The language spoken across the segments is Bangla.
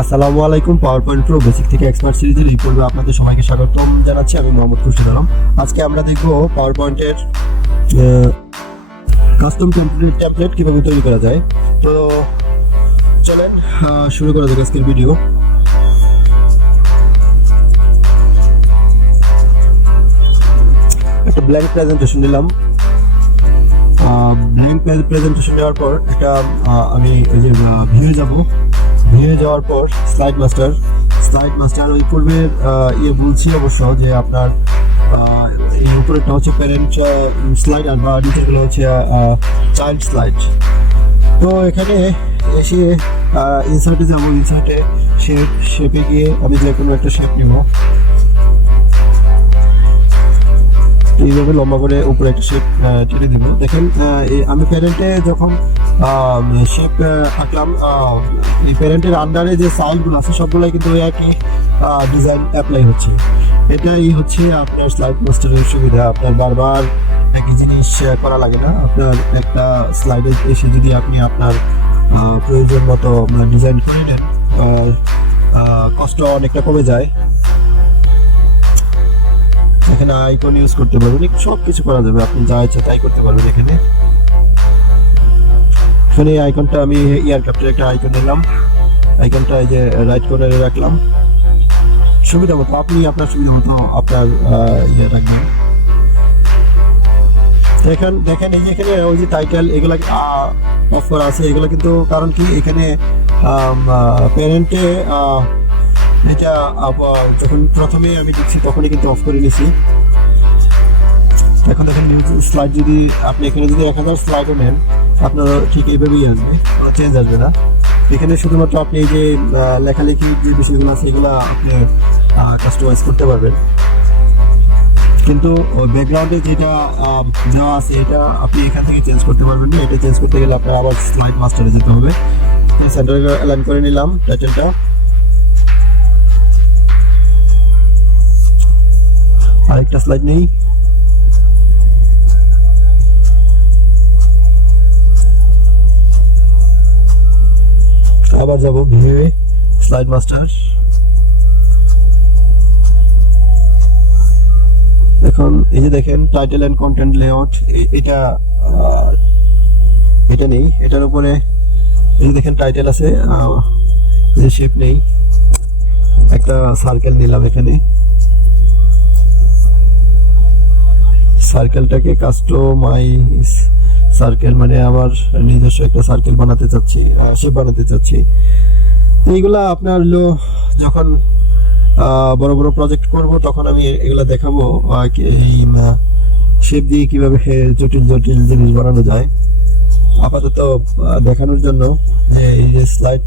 আসসালামু আলাইকুম পাওয়ার পয়েন্ট প্রো বেসিক থেকে এক্সপার্ট সিরিজের এই পর্বে আপনাদের সবাইকে স্বাগতম জানাচ্ছি। আমি মোহাম্মদ খুরশিদ আলম। আজকে আমরা দেখব পাওয়ার পয়েন্টের কাস্টম টেমপ্লেট ট্যাবলেট কীভাবে তৈরি করা যায়। তো চলেন শুরু করা যাক আজকের ভিডিও একটা ব্ল্যাঙ্ক প্রেজেন্টেশন নিলাম। ব্ল্যাঙ্ক প্রেজেন্টেশন নেওয়ার পর একটা আমি ওই যে ভিউ যাব। ভিউ যাওয়ার পর স্লাইড মাস্টার স্লাইড মাস্টার ওই পূর্বের ইয়ে বলছি অবশ্য যে আপনার এই উপরেরটা হচ্ছে প্যারেন্ট স্লাইড আর বা নিচেগুলো হচ্ছে চাইল্ড স্লাইড তো এখানে এসে ইনসার্টে যাব ইনসার্টে শেপ শেপে গিয়ে আমি যে কোনো একটা শেপ নিব। এইভাবে লম্বা করে উপরে একটা শেপ টেনে দেবো। দেখেন আমি প্যারেন্টে যখন শেপ আঁকলাম এই প্যারেন্টের আন্ডারে যে সাইডগুলো আছে, সবগুলোই কিন্তু ওই একই ডিজাইন অ্যাপ্লাই হচ্ছে। এটাই হচ্ছে আপনার স্লাইড মাস্টারের সুবিধা। আপনার বারবার একই জিনিস করা লাগে না। আপনার একটা স্লাইডে এসে যদি আপনি আপনার প্রয়োজন মতো ডিজাইন করে নেন কষ্ট অনেকটা কমে যায়। এখানে আইকন ইউজ করতে পারবেন। সব কিছু করা যাবে। আপনি যা ইচ্ছা তাই করতে পারবেন এখানে। এখানে এই আইকনটা আমি ইয়ার ক্যাপ্টার একটা আইকন নিলাম। আইকনটা এই যে রাইট কর্নারে রাখলাম। সুবিধা মতো, আপনি আপনার সুবিধা মতো আপনার ইয়ে রাখবেন। দেখেন দেখেন, এই যে এখানে ওই যে টাইটেল এগুলা অফ করা আছে। এগুলো কিন্তু কারণ কি? এখানে প্যারেন্টে এটা যখন প্রথমে আমি দিচ্ছি তখনই কিন্তু অফ করে নিয়েছি। এখন দেখেন নিউজ স্লাইড যদি আপনি এখানে যদি এক হাজার স্লাইডও নেন, আপনার ঠিক এইভাবেই আসবে, কোনো চেঞ্জ আসবে না। এখানে শুধুমাত্র আপনি এই যে লেখালেখি যে বিষয়গুলো আছে, এগুলো আপনি কাস্টমাইজ করতে পারবেন। কিন্তু ব্যাকগ্রাউন্ডে যেটা দেওয়া আছে, এটা আপনি এখান থেকে চেঞ্জ করতে পারবেন না। এটা চেঞ্জ করতে গেলে আপনার আবার স্লাইড মাস্টারে যেতে হবে। সেন্টারে অ্যালাইন করে নিলাম টাইটেলটা আরেকটা স্লাইড নেই। আবার যাব ভিএ স্লাইড মাস্টার এখন এই যে দেখেন টাইটেল এন্ড কন্টেন্ট লেআউট এটা এটা নেই। এটার উপরে এই দেখেন টাইটেল আছে যে শেপ নেই। একটা সার্কেল নিলাম এখানে। সার্কেলটাকে কাস্টমাইজ সার্কেল মানে আমার নিজস্ব একটা সার্কেল বানাতে চাচ্ছি শেপ বানাতে চাচ্ছি। এইগুলা আপনার হলো যখন বড় বড় প্রজেক্ট করব, তখন আমি এগুলা দেখাবো শেপ দিয়ে কীভাবে জটিল জটিল জিনিস বানানো যায়। আপাতত দেখানোর জন্য, যে এই যে স্লাইড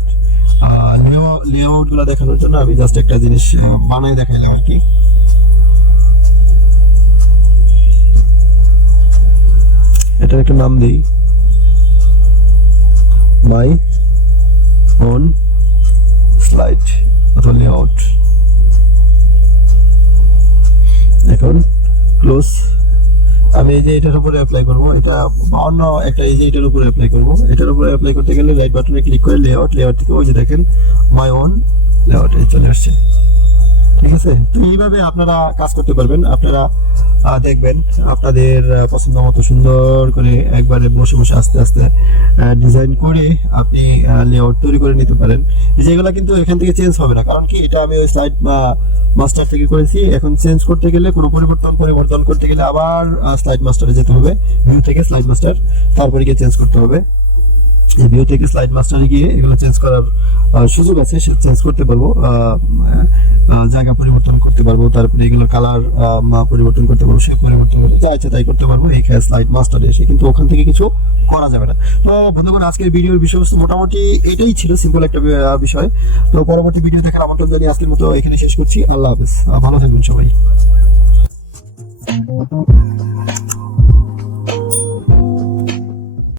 লেআউটগুলো দেখানোর জন্য আমি জাস্ট একটা জিনিস বানাই দেখাইলাম আর কি। এটার একটা নাম দিই। মাই অন, স্লাইড, অথবা লেআউট। এখন, ক্লোজ। আমি এই যে এটার উপরে অ্যাপ্লাই করব, এটা অন্য একটা এই যে এটার উপরে অ্যাপ্লাই করব। এটার উপরে অ্যাপ্লাই করতে গেলে রাইট বাটনে ক্লিক করে লেআউট লেআউট থেকে ওই যে দেখেন মাই অন লেআউট চলে আসছে। ঠিক আছে? তো এইভাবে আপনারা কাজ করতে পারবেন। আপনারা দেখবেন আপনাদের পছন্দ মতো সুন্দর করে একবারে বসে বসে আস্তে আস্তে ডিজাইন করে আপনি লেআউট তৈরি করে নিতে পারেন। যেগুলো কিন্তু এখান থেকে চেঞ্জ হবে না। কারণ কি, এটা আমি সাইড মাস্টার থেকে করেছি। এখন চেঞ্জ করতে গেলে, কোনো পরিবর্তন পরিবর্তন করতে গেলে আবার স্লাইড মাস্টারে যেতে হবে। ভিউ থেকে স্লাইড মাস্টার তারপরে গিয়ে চেঞ্জ করতে হবে। এই ভিউ স্লাইড মাস্টারে গিয়ে এগুলো চেঞ্জ করার সুযোগ আছে, সে চেঞ্জ করতে পারব জায়গা পরিবর্তন করতে পারব, তারপরে এগুলো কালার পরিবর্তন করতে পারব সে পরিবর্তন যা ইচ্ছা তাই করতে পারব, এই স্লাইড মাস্টারে এসে, কিন্তু ওখান থেকে কিছু করা যাবে না। তো বন্ধুগণ, আজকের ভিডিওর বিষয়বস্তু মোটামুটি এটাই ছিল সিম্পল একটা বিষয়। তো পরবর্তী ভিডিও দেখার আমন্ত্রণ জানিয়ে আজকের মতো এখানে শেষ করছি। আল্লাহ হাফেজ। ভালো থাকবেন সবাই।